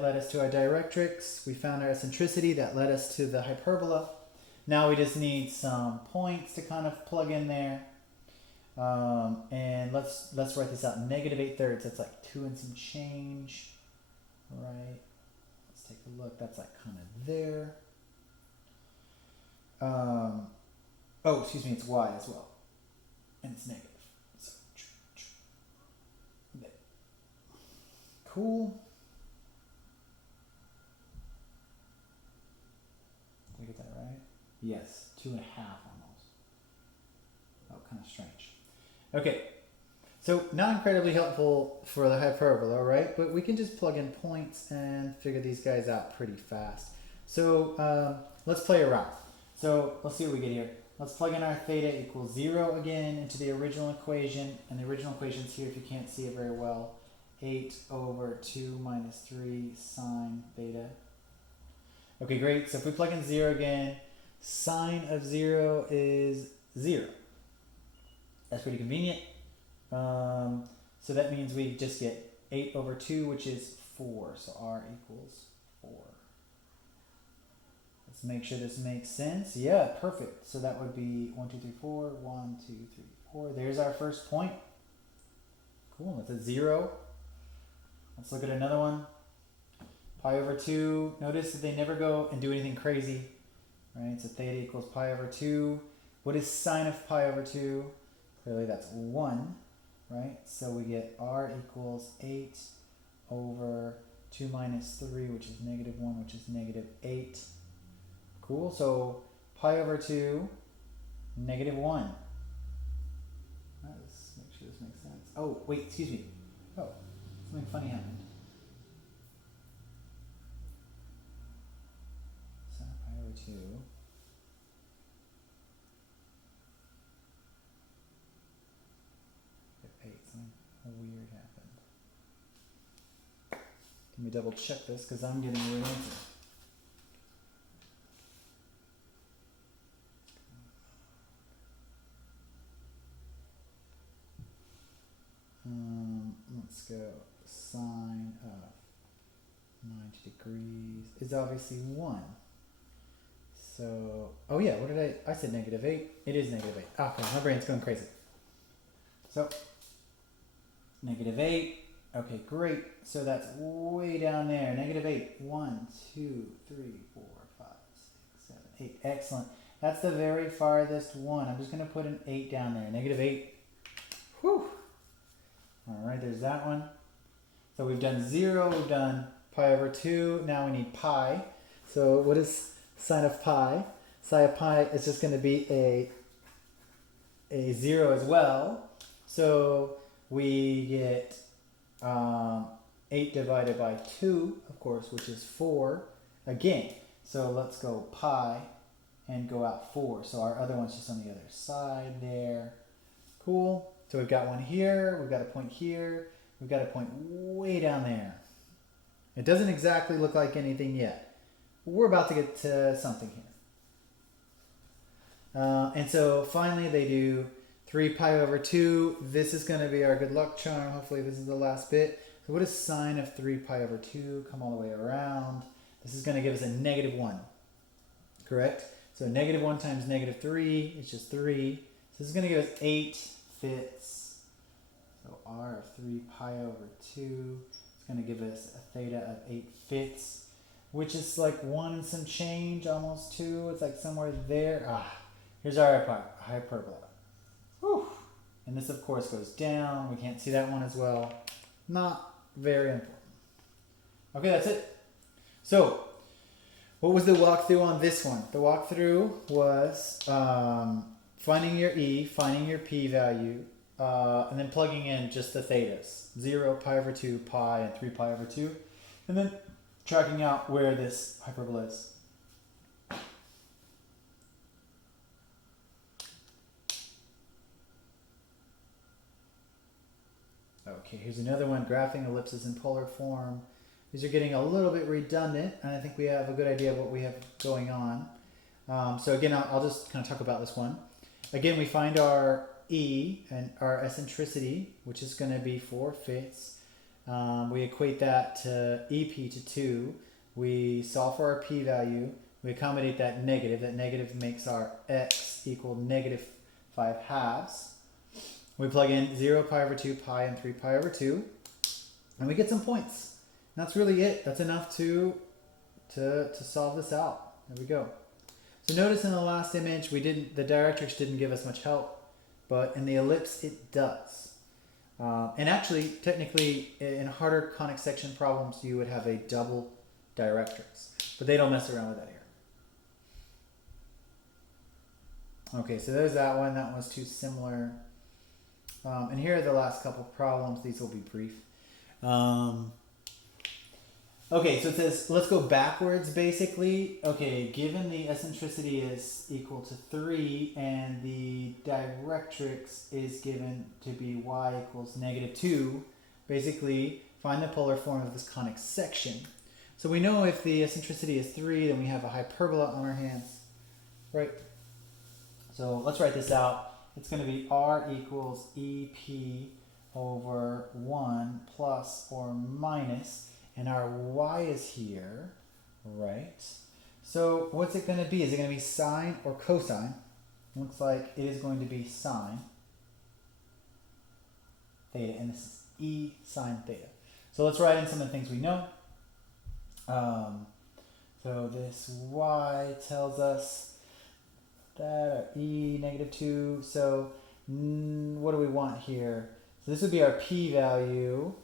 that led us to our directrix. We found our eccentricity that led us to the hyperbola. Now we just need some points to kind of plug in there. And let's write this out. -8/3. That's like 2 and some change, right? Let's take a look. That's like kind of there. Oh, excuse me. It's y as well, and it's negative. So, there. Cool. Did I get that right? Yes, 2.5 almost. Oh, kind of strange. Okay, so not incredibly helpful for the hyperbola, right? But we can just plug in points and figure these guys out pretty fast. So let's play around. So let's see what we get here. Let's plug in our theta equals 0 again into the original equation. And the original equation is here if you can't see it very well. 8/2 minus 3 sine theta. Okay, great. So if we plug in 0 again, sine of 0 is 0. That's pretty convenient. So that means we just get 8/2, which is 4. So r equals 4. Let's make sure this makes sense. Yeah, perfect. So that would be 1, 2, 3, 4. 1, 2, 3, 4. There's our first point. Cool. That's a 0. Let's look at another one. Pi/2. Notice that they never go and do anything crazy. Right? So theta equals pi/2. What is sine of pi/2? Clearly that's 1, right? So we get r equals 8/2 minus 3, which is -1, which is -8. Cool. So pi/2, -1. Let's make sure this makes sense. Oh, wait, excuse me. Oh, something funny happened. Sine of pi/2. Weird happened. Let me double check this because I'm getting a weird answer. Let's go. Sine of 90 degrees is obviously 1. So, oh yeah, what did I said -8. It is -8. Okay, my brain's going crazy. So, -8. Okay, great. So that's way down there. -8. 1, 2, 3, 4, 5, 6, 7, 8. Excellent. That's the very farthest one. I'm just going to put an 8 down there. -8. Whew. All right, there's that one. So we've done 0. We've done pi/2. Now we need pi. So what is sine of pi? Sine of pi is just going to be a 0 as well. So we get 8 divided by 2, of course, which is 4 again. So let's go pi and go out 4. So our other one's just on the other side there. Cool. So we've got one here. We've got a point here. We've got a point way down there. It doesn't exactly look like anything yet. We're about to get to something here. And so finally they do 3 pi/2. This is going to be our good luck charm. Hopefully this is the last bit. So what is sine of 3 pi/2? Come all the way around. This is going to give us a -1. Correct? So -1 times -3 is just 3. So this is going to give us 8/5. So r of 3 pi/2 is going to give us a theta of 8/5, which is like 1 and some change, almost 2. It's like somewhere there. Here's our hyperbola. Whew. And this, of course, goes down. We can't see that one as well. Not very important. Okay, that's it. So, what was the walkthrough on this one? The walkthrough was finding your E, finding your P value, and then plugging in just the thetas. 0, pi/2, pi, and 3 pi/2. And then tracking out where this hyperbola is. Okay, here's another one, graphing ellipses in polar form. These are getting a little bit redundant, and I think we have a good idea of what we have going on. So again, I'll just kind of talk about this one. Again, we find our E and our eccentricity, which is going to be 4/5. We equate that to EP to 2. We solve for our p-value. We accommodate that negative. That negative makes our x equal negative 5 halves. We plug in 0, pi over 2, pi, and 3 pi over 2. And we get some points. And that's really it. That's enough to solve this out. There we go. So notice in the last image, the directrix didn't give us much help, but in the ellipse, it does. And actually, technically, in harder conic section problems, you would have a double directrix, but they don't mess around with that here. Okay, so there's that one. That one was too similar. And here are the last couple problems. These will be brief. Okay, so it says, let's go backwards basically. Okay, given the eccentricity is equal to 3 and the directrix is given to be y equals negative 2, basically find the polar form of this conic section. So we know if the eccentricity is 3, then we have a hyperbola on our hands, right? So let's write this out. It's going to be r equals EP over 1 plus or minus, and our y is here, right? So what's it going to be? Is it going to be sine or cosine? Looks like it is going to be sine theta, and this is E sine theta. So let's write in some of the things we know. So this y tells us that E negative 2. So what do we want here? So this would be our p-value,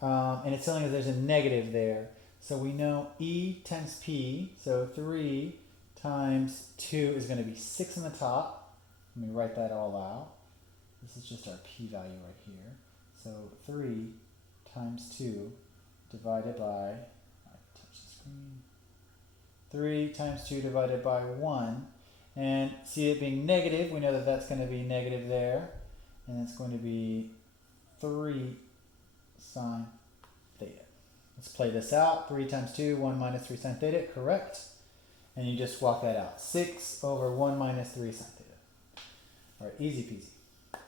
and it's telling us there's a negative there. So we know E times p, so 3 times 2 is going to be 6 on the top. Let me write that all out. This is just our p-value right here. So 3 times 2 divided by, touch the screen, 3 times 2 divided by 1. And see it being negative, we know that that's going to be negative there. And it's going to be 3 sine theta. Let's play this out. 3 times 2, 1 minus 3 sine theta, correct? And you just walk that out. 6 over 1 minus 3 sine theta. All right, easy peasy.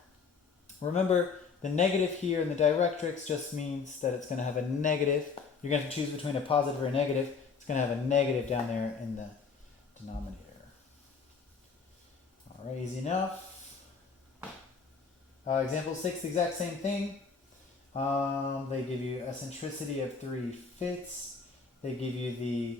Remember, the negative here in the directrix just means that it's going to have a negative. You're going to have to choose between a positive or a negative. It's going to have a negative down there in the denominator. All right, easy enough. Example 6, the exact same thing. They give you eccentricity of 3/5. They give you the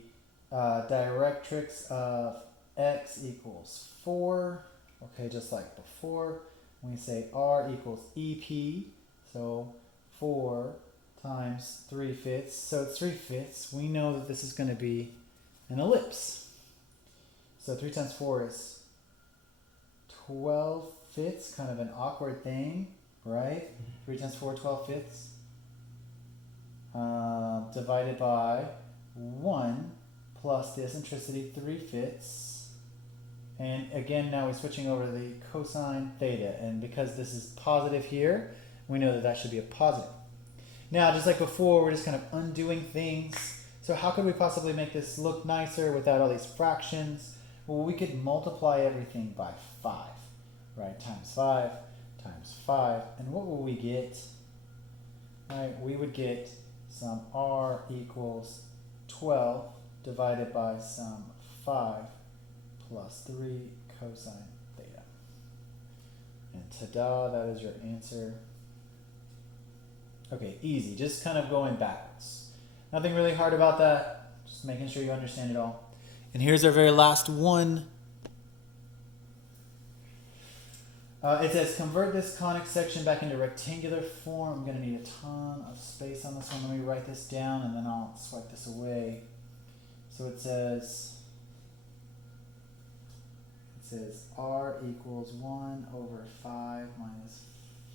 directrix of x equals 4. Okay, just like before. We say r equals EP. So 4 times 3/5. So it's 3/5. We know that this is going to be an ellipse. So 3 times 4 is 12/5, kind of an awkward thing, right? 3 times 4, 12/5. Divided by 1 plus the eccentricity 3/5. And again, now we're switching over to the cosine theta. And because this is positive here, we know that that should be a positive. Now, just like before, we're just kind of undoing things. So how could we possibly make this look nicer without all these fractions? Well, we could multiply everything by 5, right? Times 5 times 5. And what will we get? Right, we would get some r equals 12 divided by some 5 plus 3 cosine theta. And ta-da, that is your answer. Okay, easy. Just kind of going backwards. Nothing really hard about that. Just making sure you understand it all. And here's our very last one. It says, convert this conic section back into rectangular form. I'm going to need a ton of space on this one. Let me write this down and then I'll swipe this away. So it says r equals 1 over 5 minus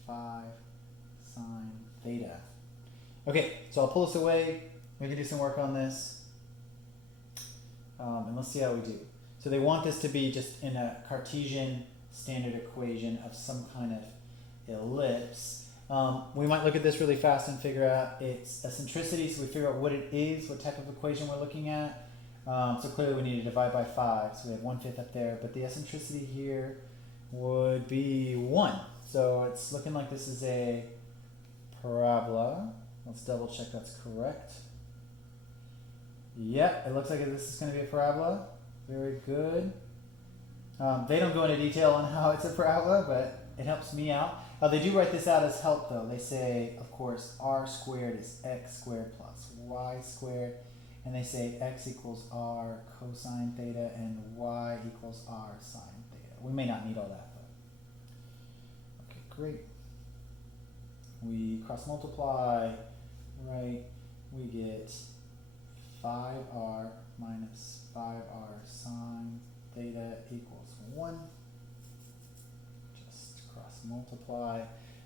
5 sine theta. Okay, so I'll pull this away. We can do some work on this. And let's see how we do. So they want this to be just in a Cartesian standard equation of some kind of ellipse. We might look at this really fast and figure out its eccentricity, so we figure out what it is, what type of equation we're looking at. So clearly we need to divide by 5, so we have 1/5 up there, but the eccentricity here would be 1. So it's looking like this is a parabola, Let's double check that's correct. Yep, it looks like this is going to be a parabola. Very good. They don't go into detail on how it's a parabola, but it helps me out. They do write this out as help though. They say, of course, r squared is x squared plus y squared. And they say x equals r cosine theta and y equals r sine theta. We may not need all that though. Okay, great. We cross multiply, right? We get 5r minus 5r sine theta equals 1. Just cross multiply.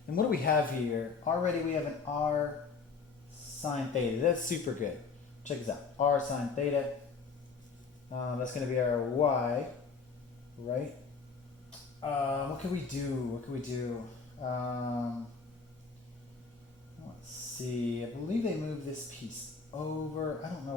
And what do we have here? Already we have an r sine theta. That's super good. Check this out. R sine theta. That's going to be our y, right? What can we do? What can we do? Let's see. I believe they moved this piece over. I don't know